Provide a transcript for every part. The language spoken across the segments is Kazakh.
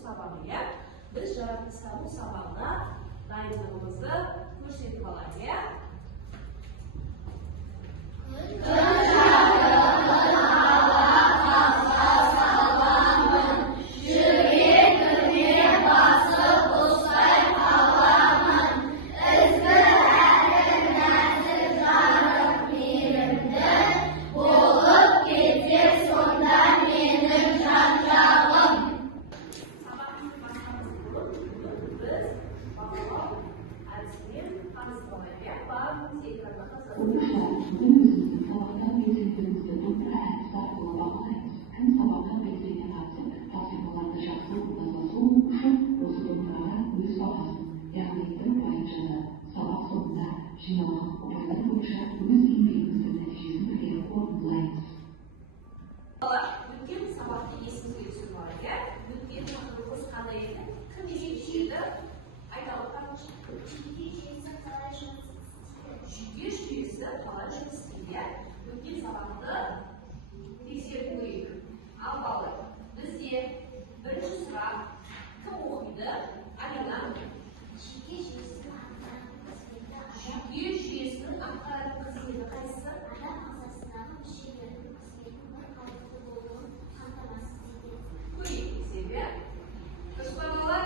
сабағы, иә? Біз жаратылыстану сабағына дайындығымызды көрсетіп алайық, иә? Өткен сабақты есіңізге түсіріп алайық, иә? Өткен тақырыбымыз қандай еді? Кім есептейді? Айталық қараңызшы. Жүйке жүйесі қалай жұмыс істейді? Өткен сабақты тексеріп көрейік. Ал балалар, бізде бірінші сұрақ кім оқиды? Алина. Жүйке жүйесінің атқаратын қызметі қайсысы? Адам ағзасындағы мүшелердің қызметінің бір қалыпты болуын қамтамасыз етеді. Көрейік десек, дұрыс па балалар?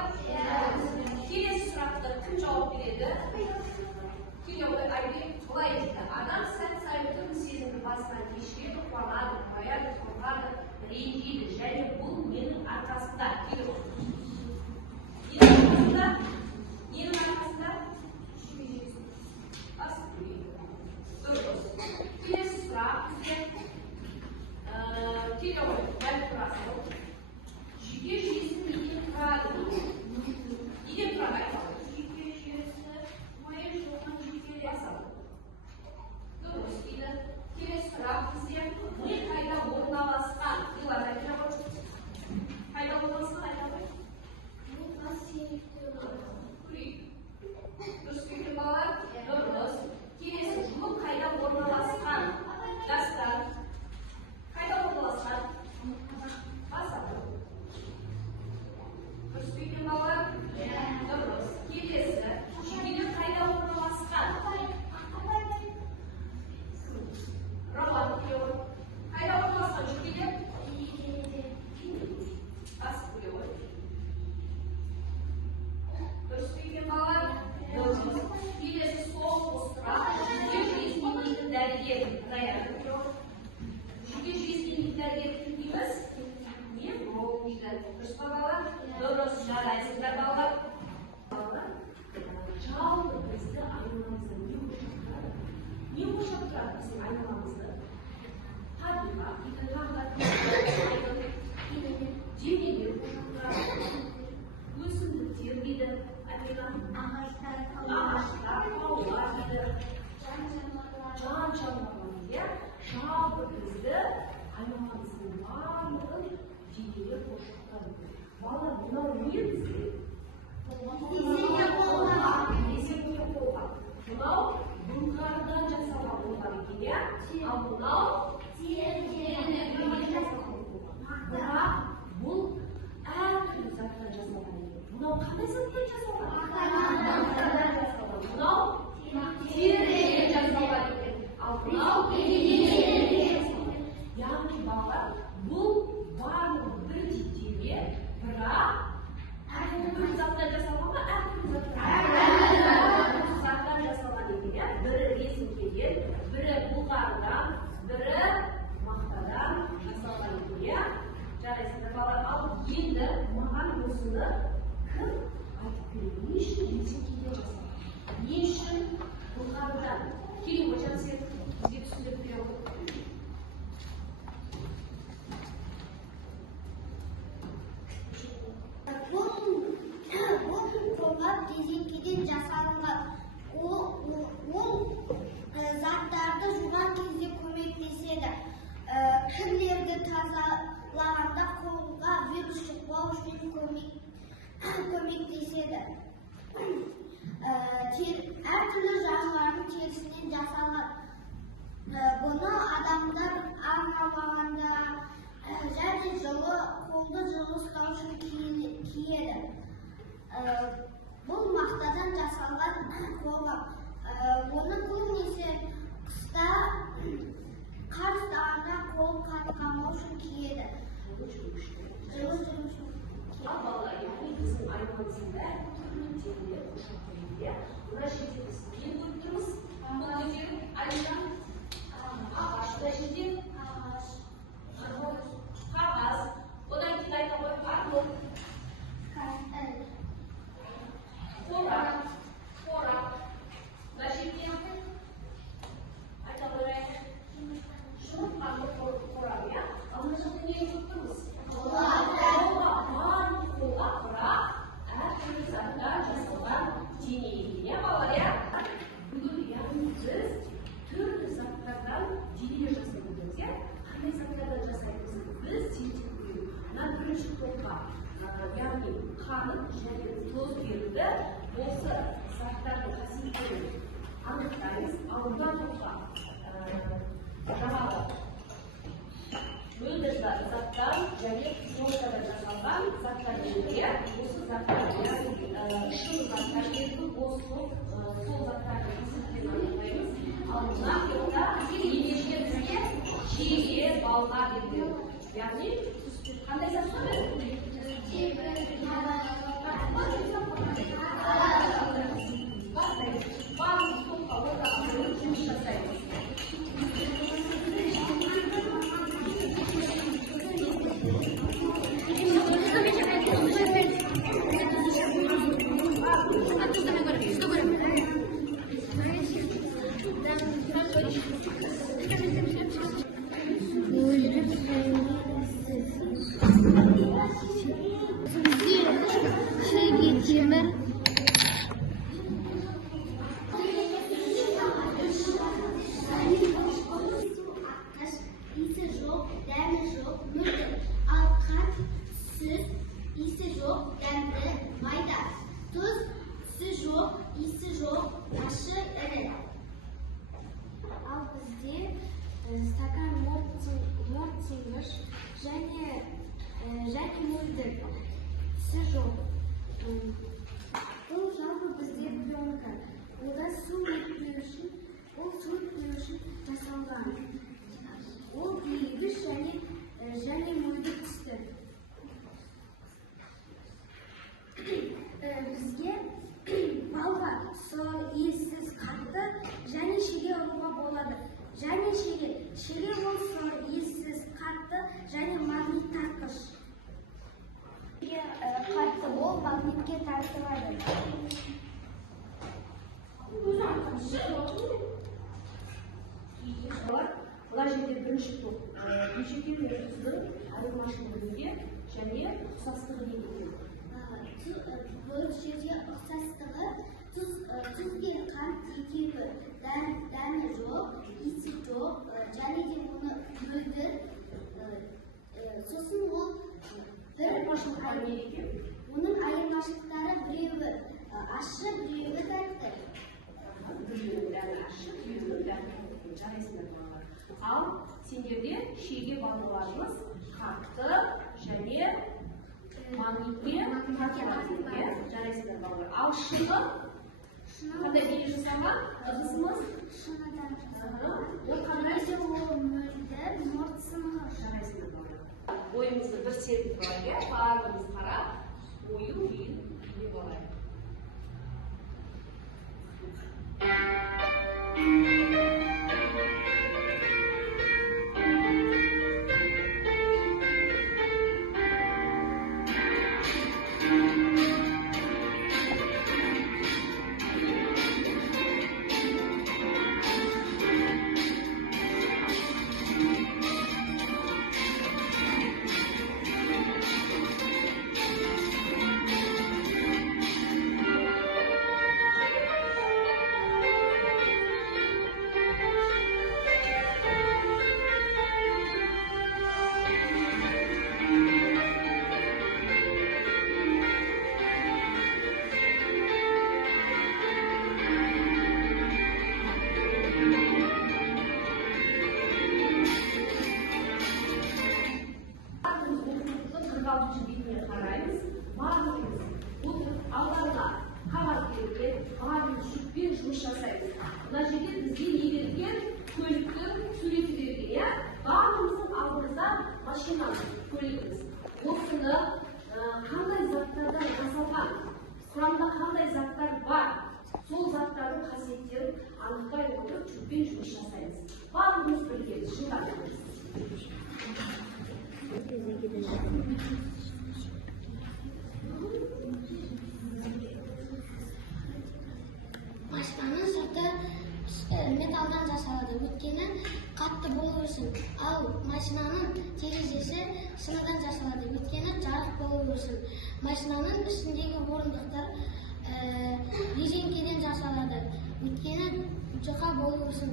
Келесі сұрақты кім жауап береді? Былай дейді, адам сәт сайын түрлі сезімді басынан кешіреді, қуанады, қояды, қорқады, ренжиді, және бұл ненің арқасында? Ненің арқасында? Дұрыс. Келесі сұрақ бізге келе ғой, дәл тұрасың. Жүйке жүйесі неден тұрады? Неден тұрады айтады? Жүйке жүйесі ойын жоғын жүйкелер. Дұрыс дейді. Келесі сұрақ бізге ми қайда орналасқан? Қайда орналасқан айтады? Көрейік. Дұрыс екен балалар? Дұрыс. Келесі жұлын қайда орналасқан? Жастар. Қайда орналасқан? Басады. Дұрыс екен балалар? Дұрыс. Келесі жүйкелер қайда орналасқан? Рауан келе. Қайда орналасқан жүйкелер? Басып келе ғой. Дұрыс екен балалар? Дұрыс. Келесі соңғы сұрақ жүйке жүйесіне дейтін дәрігер. Жүйке жүйесіне дейтін дәрігер кім дейміз? Невролог дейді. Дұрыс па балалар? Дұрыс. Жарайсыздар балалар. Жалпы бізді айналамызда не қоршап тұрады? Не қоршап тұрады біздің айналамызды? Табиғат дейді, денелер қоршап тұрады. Өсімдіктер дейді, ағаштар, таулар дейді, жан жануарлар дейді. Жалпы бізді айналамыздың барлығын денелер қоршап тұрады. Балалар, мынау не бізге? Мынау бұлғардан жасалған болған екен, иә? Ал мынау теріден жасалған болған. Бірақ бұл әртүрлі заттан жасалған екен. Мынау қандай заттан жасалған? Мынау теріден жасалған екен. Ал мынау денеден жасалған. Яғни балалар, бұл барлығы бір дене, бірақ бір заттан жасалған ба? Әртүрлі заттан жасалған екен, иә? Бірі резинкеден, бірі бұлғардан, бірі мақтадан жасалған екен, иә? Жарайсыздар балалар. Ал енді маған осыны кім айтып береді? Не үшін резинкеден жасалған? Не үшін бұлғардан? Келin hocam сен бізге түсіндіріп бере ғой. Бұл қолғап резинкеден жасалынған. Ол заттарды жуған кезде көмектеседі. Кірлерді тазалағанда қолға вирус шықпау үшін көмектеседі. Әртүрлі жануарлардың терісінен жасалған. Бұны адамдар арналағанда және жылы қолды жылы ұстау үшін жасалған қолғап. Оны көбінесе қыста қар ұстағанда қол қатқанмау үшін киеді. Жылы жүру үшін. Балалар, яғни біздің аймағымызда түрлі термелер қосылып келеді. Мына жерде біз не көріп тұрмыз? Бұл жерде аймақ ағаш, мына жерде қағаз. Одан кейін айта қойып артық, қорап. Мына жерде айта қойып шұрық қорап, иә? Ал мына жерде не көріп тұрмыз? Әртүрлі заттан жасалған денелер, иә балалар, иә? Бүгін яғни біз түрлі заттардан денелер жасаймыз, иә? Қандай заттардан жасаймыз? Біз синтетикалық. Мына бірінші топқа, яғни қанық және тозгерді осы заттардың қасиеттерін анықтаймыз. Ал мына топқа жаңағы мөлдір заттан және кислотадан жасалған заттар беріледі. Осы заттар шын заттар беріледі. Сол заттардың қасиеттерін анықтаймыз. Ал мына топта енежге бізге шеге, балға беріледі. Яғни қандай заттар беріледі? Барлық топқа ортаға бөліп жұмыс жасаймыз. Стакан морцингыш және мөлдір тісі жоқ. Бұл жалпы бізде пленка. Ода су өтпеу үшін жасалған. Ол иілгіш және мөлдір түсті. Бізге балға иіссіз қатты және шеге ұруға болады. Және шеге ол иіссіз қатты және магнит тартқыш. Қатты ол магнитке тартылады. Мына жерде бірінші топ бөлшектер мен тұздың айырмашылығы және ұқсастығы не екен? Бұл жерде ұқсастығы тұз бен қант екеуі дәні жоқ, иісі жоқ, және де оны мөлдір. Сосын ол айырмашылықтары не екен? оның айырмашылықтары біреуі ащы, біреуі тәтті. Біреуі дәні ащы, біреуі дәні жарайсыңдар балалар. Ал сендерде шеге балаларымыз қатты және магнитке тартылады. Жарайсыңдар балалар. Ал шыны қандай дене жасалған? Ыдысымыз Шыныдан жасалған. ол қандай? Ол мөлдір, морсыңғыш. Жарайсыңдар балалар. Ойымызды бір серпіп алайық, барлығымыз қарап, ойын күйін біліп алайық. құрамда қандай заттар бар, сол заттардың қасиеттерін анықтай отырып жүкпен жұмыс жасаймыз. Барлығымыз біргеміз, шындаймыз. Машинаның сырты металдан жасалады, өйткені қатты болу үшін. Ал машинаның терезесі шыныдан жасалады, өйткені жарық болу үшін. Машинаның ішіндегі орындықтар резинкеден жасалады, өйткені жұқа болу үшін.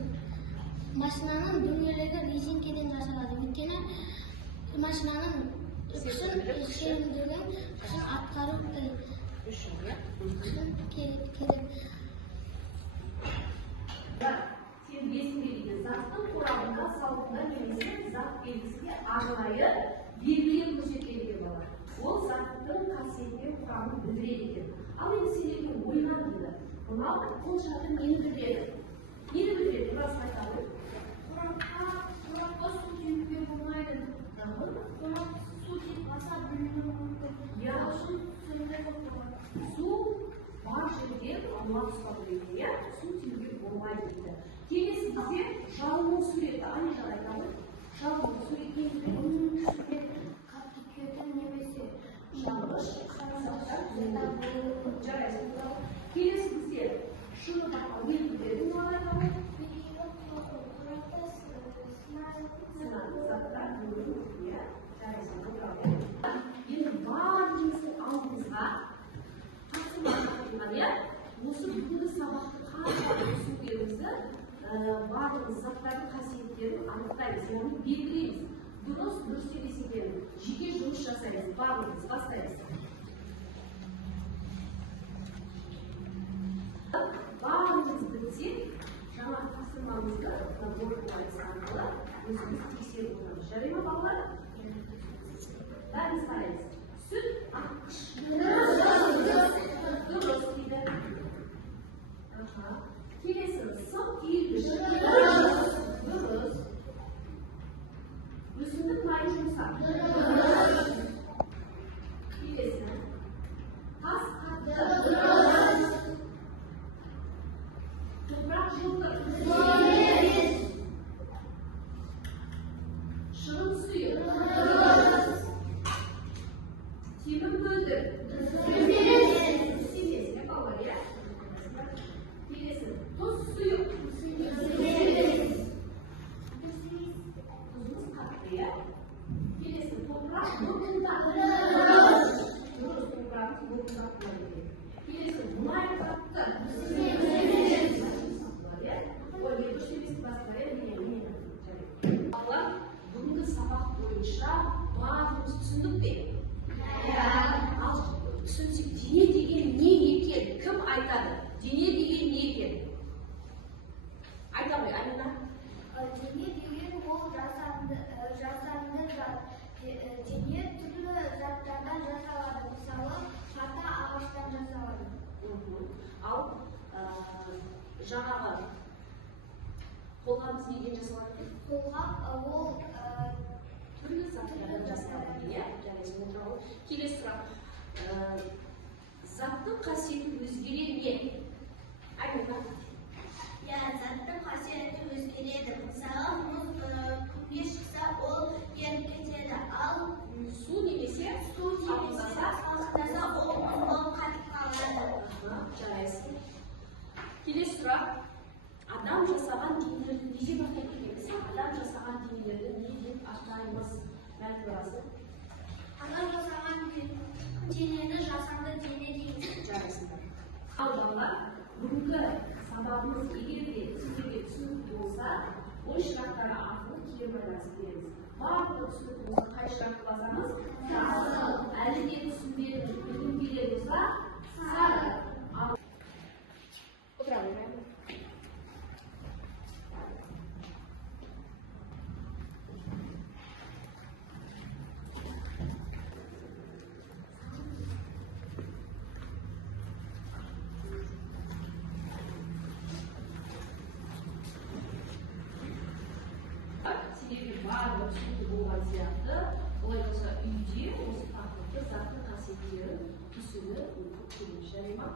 Машинаның дөңгелегі резинкеден жасалады, өйткені машинаның сенімділігін атқару керек. Сен бесіндегі заттың құрамында, салқында немесе зат белгісінде арнайы белгілер көрсетілген болады. Ол заттың қасиетпен құрамын білдіреді екен. Ал енді сендерге ойнан дейді. Мынау қол жағы нені білдіреді? Нені білдіреді? Рас айтады. Қорапқа су тиюге болмайды. Қорап су типаса бүлінуі мүмкін. Су бар жерде аулақ ұстап дейді, иә? Су тиюге болмайды дейді. Келесі бізде жалынның суреті. Ане айтады. Жалынның суреті Қатты күйетін немесе жанғыш заттар жарайсың. Келесі бізде шыны таққан белгілерін айтады. Заттар жарайсың. Енді барлығымыздың алдымызға осы бүгінгі сабақты қанша түсіндерімізді барлық заттардың қасиеттерін анықтаймыз, яғни белгілейміз. Дұрыс емес екенін жеке жұмыс жасаймыз, барлығымыз бастаймыз. Барлығымыз білсек, жаңа тапсырмамызды бордтайыз арқылы өзіміз тексеріп отырмыз. Жарай ма балалар? Бәріміз қараймыз. Сүт аққыш. Дұрыс дейді. Келесі сым түйілгіш. Дұрыс. Өсімдік майы жұмсақ. Келесі тас қатты. Топырақ жылтыр. Шылым сұйық. Темір мөлдір. Тұз сұйық. Тұзымыз қатты, иә? Келесі топырақ бұлтылдақ. Дұрыс, топырағымыз бұлтылдақ болады. Келесі мұнай қатты. Ой, дұрыс емес басқа, балалар, бүгінгі сабақ бойынша барлығымыз түсіндік пе? Ал түсінсек, дене деген не екен? Кім айтады? Дене деген не екен? Айта ғой, Алина. Дене деген ол жасанды зат. Дене түрлі заттардан жасалады. Мысалы, шата ағаштан жасалады. Ал жаңағы қолғабыз неден жасалады? Қолғап ол Түрлі заттардан жасалады, иә? Келесі сұрақ. Заттың қасиеті өзгереді ме? Айта. Заттың қасиеті өзгереді. Мысалы, мұз күнге шықса, ол еріп кетеді. Ал Су немесе салқындаса, ол мұз болып қатып қалады. Жарайсың. Келесі сұрақ. Адам жасаған денелерді не деп атаймыз? Адам жасаған денелерді не деп атаймыз? Мәлімдесі. Адам жасаған денені жасанды дене дейміз. Жарайсыңдар. Ал балалар, бүгінгі сабағымыз егер де сіздерге түсінікті болса, ой шырақтары арқылы кейін байланысып береміз. Барлығы түсінікті болса, қай шырақты басамыз? Әлі де түсінбедім, білгім келер болса, сары. Отыра беремін. Себебі барлығы түсінікті болған сияқты Olay bo'lsa uychi o'zi taqdirda zati qasiyati tusini unutib kelib jarima.